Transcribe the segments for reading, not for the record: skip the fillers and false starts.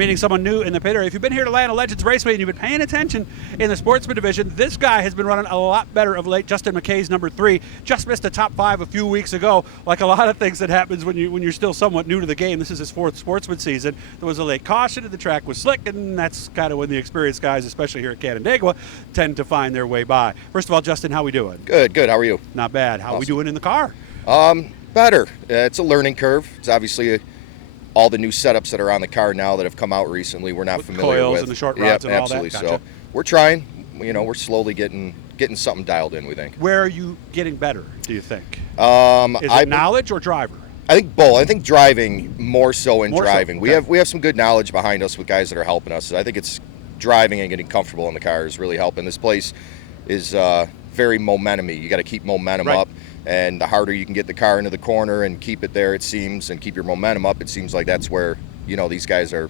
meaning someone new in the pit area. If you've been here to Atlanta Legends Raceway and you've been paying attention in the Sportsman division, this guy has been running a lot better of late. Justin McKay's number 3. Just missed a top 5 a few weeks ago. Like a lot of things that happens when you're still somewhat new to the game. This is his 4th Sportsman season. There was a late caution and the track was slick, and that's kind of when the experienced guys, especially here at Canandaigua, tend to find their way by. First of all, Justin, how we doing? Good. How are you? Not bad. How are we doing in the car? Better. It's a learning curve. It's obviously all the new setups that are on the car now that have come out recently we're not with familiar coils with. And the short rods and absolutely. all that. Gotcha. So we're trying. We're slowly getting something dialed in, we think. Where are you getting better, do you think? Is it knowledge or driver? I think both. I think driving more so in driving. So, okay. We have some good knowledge behind us with guys that are helping us. I think it's driving and getting comfortable in the car is really helping. This place is very momentum-y. You got to keep momentum up, and the harder you can get the car into the corner and keep it there, it seems, and keep your momentum up, it seems like that's where these guys are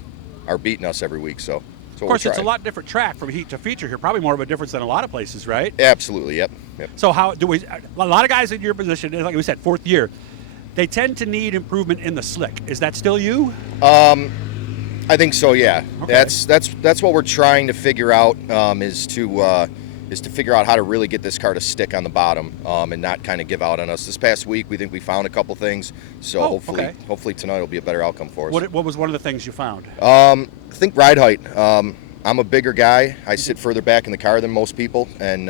beating us every week. So of course, it's a lot different track from heat to feature here. Probably more of a difference than a lot of places, right? Absolutely. Yep. So how do we? A lot of guys in your position, like we said, 4th year, they tend to need improvement in the slick. Is that still you? I think so. Yeah. Okay. That's what we're trying to figure out. Is to figure out how to really get this car to stick on the bottom and not kind of give out on us. This past week, we think we found a couple things. So hopefully tonight will be a better outcome for us. What was one of the things you found? I think ride height. I'm a bigger guy. I sit further back in the car than most people, and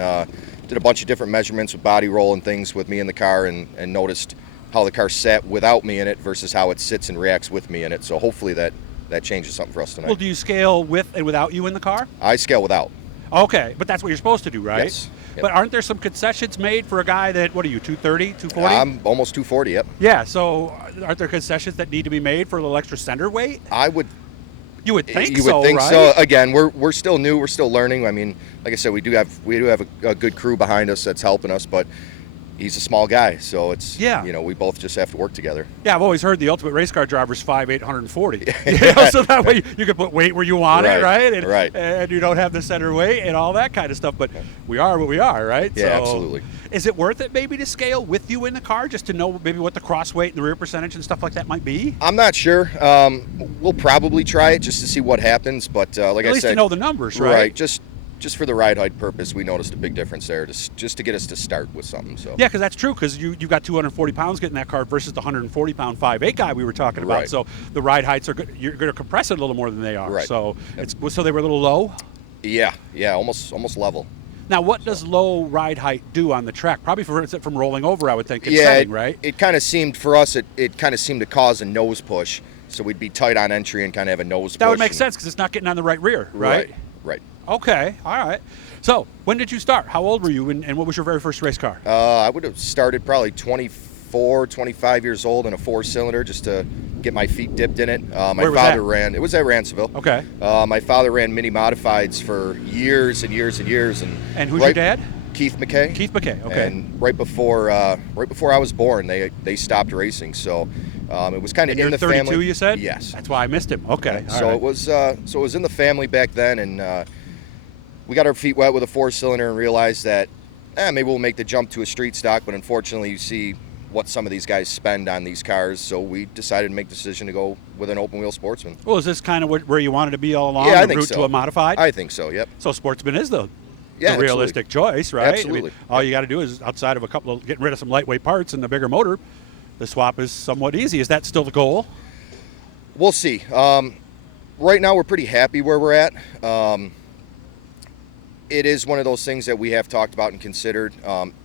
did a bunch of different measurements with body roll and things with me in the car, and noticed how the car sat without me in it versus how it sits and reacts with me in it. So hopefully that changes something for us tonight. Well, do you scale with and without you in the car? I scale without. Okay, but that's what you're supposed to do, right? Yes. Yep. But aren't there some concessions made for a guy that, what are you, 230, 240? I'm almost 240, yep. Yeah, so aren't there concessions that need to be made for a little extra center weight? You would think so, right? So. Again, we're still new, we're still learning. I mean, like I said, we do have a good crew behind us that's helping us, but he's a small guy, so it's we both just have to work together. Yeah, I've always heard the ultimate race car driver's 5'8", 140. So that way you can put weight where you want it, right? And you don't have the center weight and all that kind of stuff. But we are what we are, right? Yeah, so absolutely. Is it worth it maybe to scale with you in the car just to know maybe what the cross weight and the rear percentage and stuff like that might be? I'm not sure. We'll probably try it just to see what happens. But like at I least said, to know the numbers, right? Right. Just for the ride height purpose, we noticed a big difference there, just to get us to start with something. So yeah, because that's true. Because you've got 240 pounds getting that car versus the 140-pound 5'8" guy we were talking about. Right. So the ride heights are good. You're going to compress it a little more than they are. Right. So so they were a little low. Yeah, almost level. Now, what does low ride height do on the track? Probably from rolling over, I would think. Setting, right? It kind of seemed for us. It kind of seemed to cause a nose push, so we'd be tight on entry and kind of have a nose push. That would make sense because it's not getting on the right rear, right? Right. Okay, all right. So, when did you start? How old were you, and what was your very first race car? I would have started probably 24, 25 years old in a 4-cylinder just to get my feet dipped in it. Where was that? It was at Ransomville. Okay. My father ran mini modifieds for years and years and years. And who's your dad? Keith McKay. Keith McKay, okay. And right before I was born, they stopped racing. So it was kind of in the 32, family. You said? Yes. That's why I missed him. Okay. So it was in the family back then, and we got our feet wet with a 4-cylinder and realized that maybe we'll make the jump to a street stock. But unfortunately, you see what some of these guys spend on these cars, so we decided to make the decision to go with an open wheel Sportsman. Well, is this kind of where you wanted to be all along? Yeah, I the think route so. to a modified? I think so. Yep. So Sportsman is the absolutely. realistic choice, right? Absolutely. I mean, all you got to do is, outside of getting rid of some lightweight parts and the bigger motor, the swap is somewhat easy. Is that still the goal? We'll see. Right now, we're pretty happy where we're at. It is one of those things that we have talked about and considered.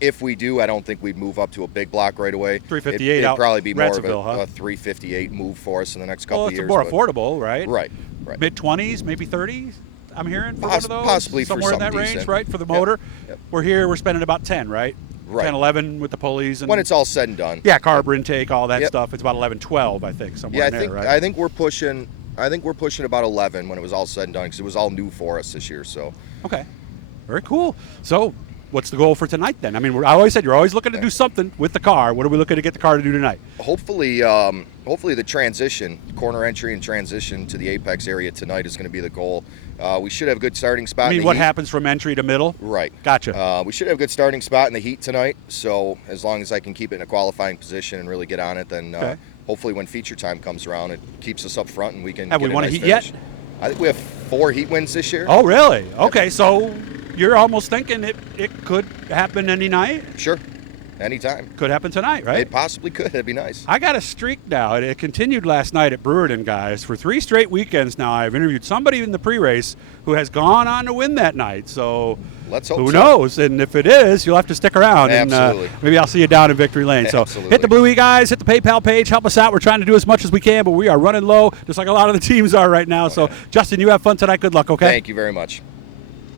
If we do, I don't think we'd move up to a big block right away. 358 It'd probably be more of Ransomville, a 358 move for us in the next couple of years. Well, it's more affordable, right? Right. Mid-20s, maybe 30s, I'm hearing, for one of those? Possibly somewhere for in that something range, decent. right, for the motor? Yep. We're spending about 10, right? Right. 10, 11 with the pulleys. And when it's all said and done. Yeah, carb intake, all that stuff. It's about 11, 12, I think, somewhere in there, right? I think we're pushing about 11 when it was all said and done, because it was all new for us this year. So. Okay. Very cool. So, what's the goal for tonight then? I mean, I always said you're always looking to do something with the car. What are we looking to get the car to do tonight? Hopefully the transition, corner entry and transition to the apex area tonight is going to be the goal. We should have a good starting spot. I mean, what happens from entry to middle? Right. Gotcha. We should have a good starting spot in the heat tonight. So as long as I can keep it in a qualifying position and really get on it, then hopefully when feature time comes around, it keeps us up front and we can. Have we won a heat yet? I think we have 4 heat wins this year. Oh, really? Okay, so you're almost thinking it could happen any night? Sure. Anytime. Could happen tonight, right? It possibly could. That'd be nice. I got a streak now. It continued last night at Brewerton, guys. For 3 straight weekends now, I've interviewed somebody in the pre-race who has gone on to win that night. So let's hope who so. knows? And if it is, you'll have to stick around. Absolutely. And maybe I'll see you down in Victory Lane. So Absolutely. hit the Blue E, guys. Hit the PayPal page. Help us out. We're trying to do as much as we can, but we are running low, just like a lot of the teams are right now. So, Justin, you have fun tonight. Good luck, okay? Thank you very much.